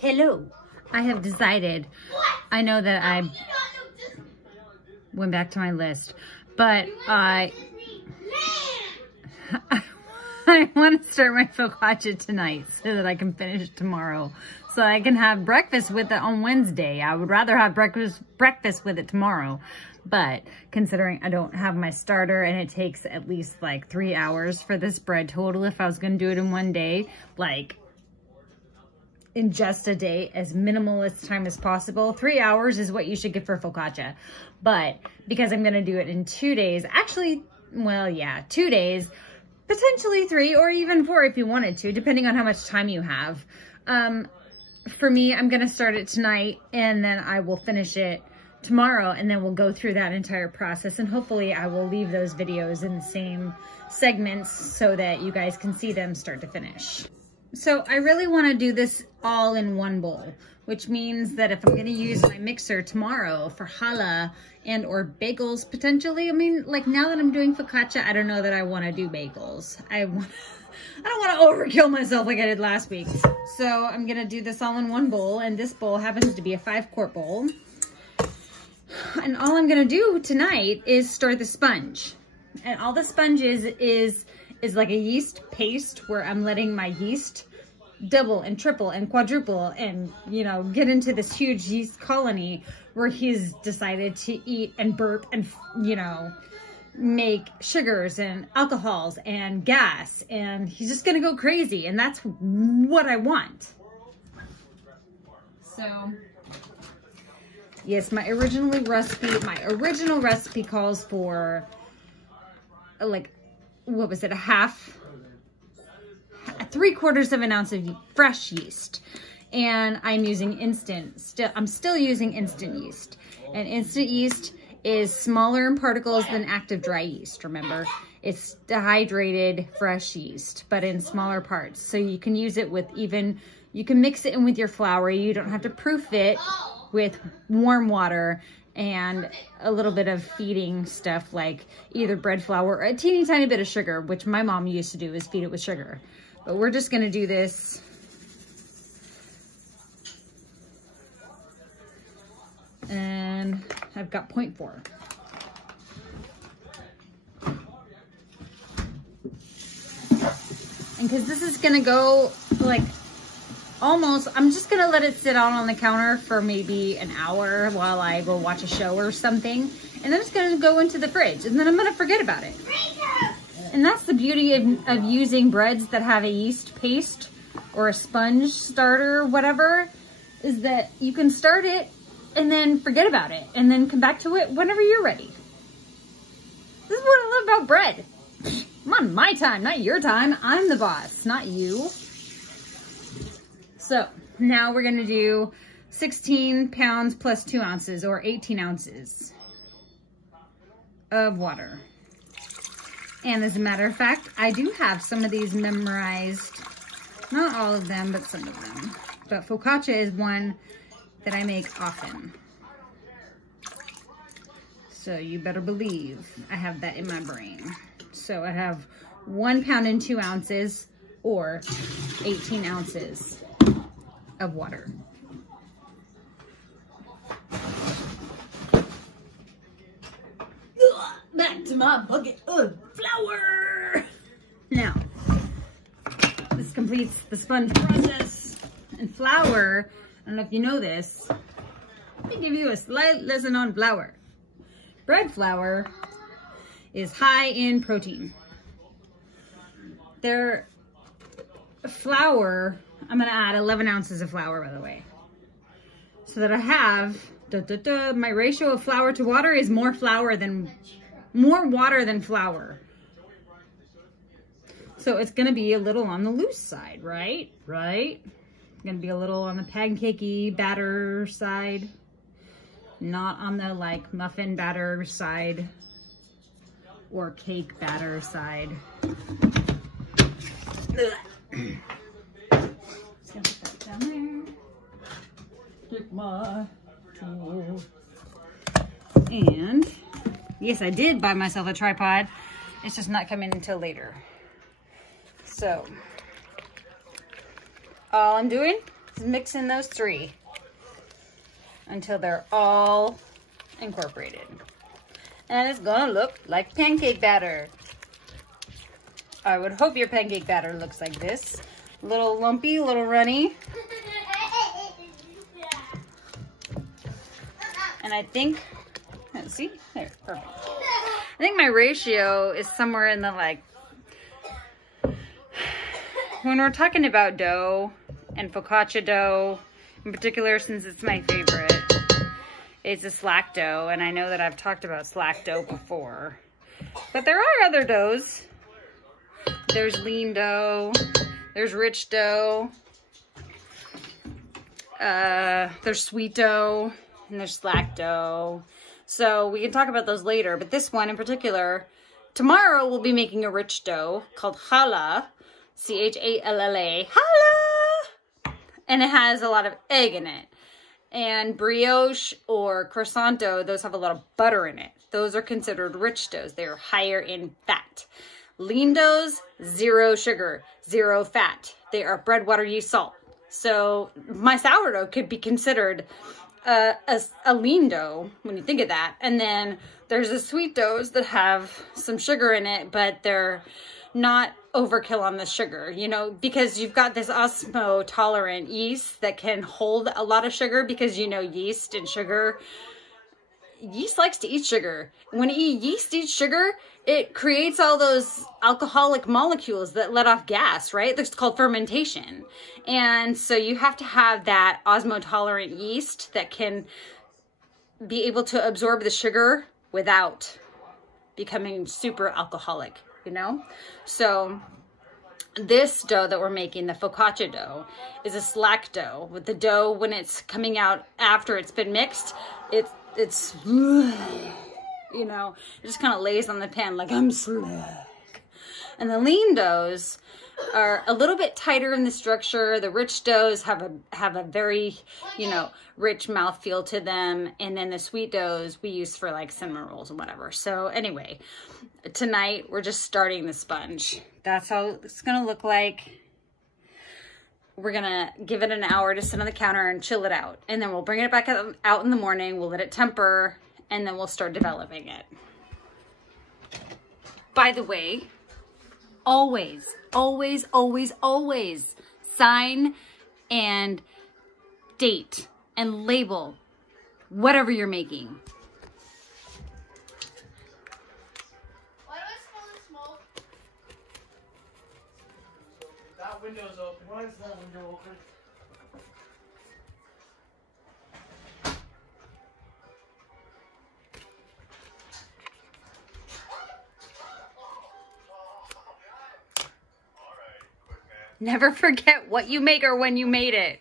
Hello. I have decided, I know that I went back to my list, but I want to start my focaccia tonight so that I can finish tomorrow. So I can have breakfast with it on Wednesday. I would rather have breakfast with it tomorrow. But considering I don't have my starter and it takes at least like 3 hours for this bread total, if I was going to do it in one day, like in just a day, as minimalist time as possible, 3 hours is what you should get for focaccia. But because I'm going to do it in 2 days, actually, well, yeah, 2 days, potentially 3 or even 4 if you wanted to, depending on how much time you have. For me, I'm going to start it tonight and then I will finish it tomorrow, and then we'll go through that entire process, and hopefully I will leave those videos in the same segments so that you guys can see them start to finish. So I really want to do this all in one bowl, which means that if I'm going to use my mixer tomorrow for challah and or bagels potentially, I mean, like now that I'm doing focaccia, I don't know that I want to do bagels. I don't want to overkill myself like I did last week. So I'm going to do this all in one bowl, and this bowl happens to be a 5-quart bowl. And all I'm going to do tonight is stir the sponge. And all the sponge is like a yeast paste where I'm letting my yeast double and triple and quadruple and, you know, get into this huge yeast colony where he's decided to eat and burp and, you know, make sugars and alcohols and gas, and he's just going to go crazy, and that's what I want. So yes, my original recipe calls for like, what was it? Three-quarters of an ounce of fresh yeast. And I'm using I'm still using instant yeast. And instant yeast is smaller in particles than active dry yeast, remember? It's dehydrated fresh yeast, but in smaller parts. So you can use it with you can mix it in with your flour. You don't have to proof it with warm water and a little bit of feeding stuff like either bread flour or a teeny tiny bit of sugar, which my mom used to do, is feed it with sugar. But we're just gonna do this and I've got 0.4. And because this is gonna go like almost, I'm just gonna let it sit out on the counter for maybe an hour while I go watch a show or something. And then it's gonna go into the fridge, and then I'm gonna forget about it. And that's the beauty of using breads that have a yeast paste or a sponge starter, whatever, is that you can start it and then forget about it and then come back to it whenever you're ready. This is what I love about bread. I'm on my time, not your time. I'm the boss, not you. So now we're gonna do 16 pounds plus 2 ounces or 18 ounces of water. And as a matter of fact, I do have some of these memorized, not all of them, but some of them. But focaccia is one that I make often. So you better believe I have that in my brain. So I have 1 pound and 2 ounces or 18 ounces of water. Back to my bucket of flour. Now, this completes the sponge process. And flour, I don't know if you know this, let me give you a slight lesson on flour. Bread flour is high in protein. Flour, I'm gonna add 11 ounces of flour, by the way. So that I have, my ratio of flour to water is more water than flour. So it's gonna be a little on the loose side, right? Right? Gonna be a little on the pancakey batter side, not on the like muffin batter side or cake batter side. Just gonna put that down there. Take my tool. And yes, I did buy myself a tripod. It's just not coming until later. So all I'm doing mix in those 3 until they're all incorporated. And it's gonna look like pancake batter. I would hope your pancake batter looks like this. A little lumpy, a little runny. And I think, let's see, there, perfect. I think my ratio is somewhere in the like, when we're talking about dough and focaccia dough, in particular, since it's my favorite, it's a slack dough. And I know that I've talked about slack dough before, but there are other doughs. There's lean dough, there's rich dough, there's sweet dough, and there's slack dough. So we can talk about those later, but this one in particular, tomorrow we'll be making a rich dough called challah, C-H-A-L-L-A, challah, and it has a lot of egg in it. And brioche or croissant dough, those have a lot of butter in it. Those are considered rich doughs. They are higher in fat. Lean doughs, 0 sugar, 0 fat. They are bread, water, yeast, salt. So my sourdough could be considered a lean dough when you think of that. And then there's the sweet doughs that have some sugar in it, but they're not overkill on the sugar, you know, because you've got this osmotolerant yeast that can hold a lot of sugar, because, you know, yeast and sugar, yeast likes to eat sugar. When yeast eats sugar, it creates all those alcoholic molecules that let off gas, right? That's called fermentation. And so you have to have that osmotolerant yeast that can be able to absorb the sugar without becoming super alcoholic, you know? So this dough that we're making, the focaccia dough, is a slack dough. With the dough, when it's coming out after it's been mixed, it's you know, it just kind of lays on the pan like I'm slack. And the lean doughs are a little bit tighter in the structure. The rich doughs have a very, you know, rich mouthfeel to them. And then the sweet doughs we use for like cinnamon rolls and whatever. So anyway, tonight we're just starting the sponge. That's how it's gonna look like. We're gonna give it an hour to sit on the counter and chill it out. And then we'll bring it back out in the morning. We'll let it temper, and then we'll start developing it. By the way, always, always, always, always sign and date and label whatever you're making. Why do I smell the smoke? That window's open. Why is that window open? Never forget what you make or when you made it.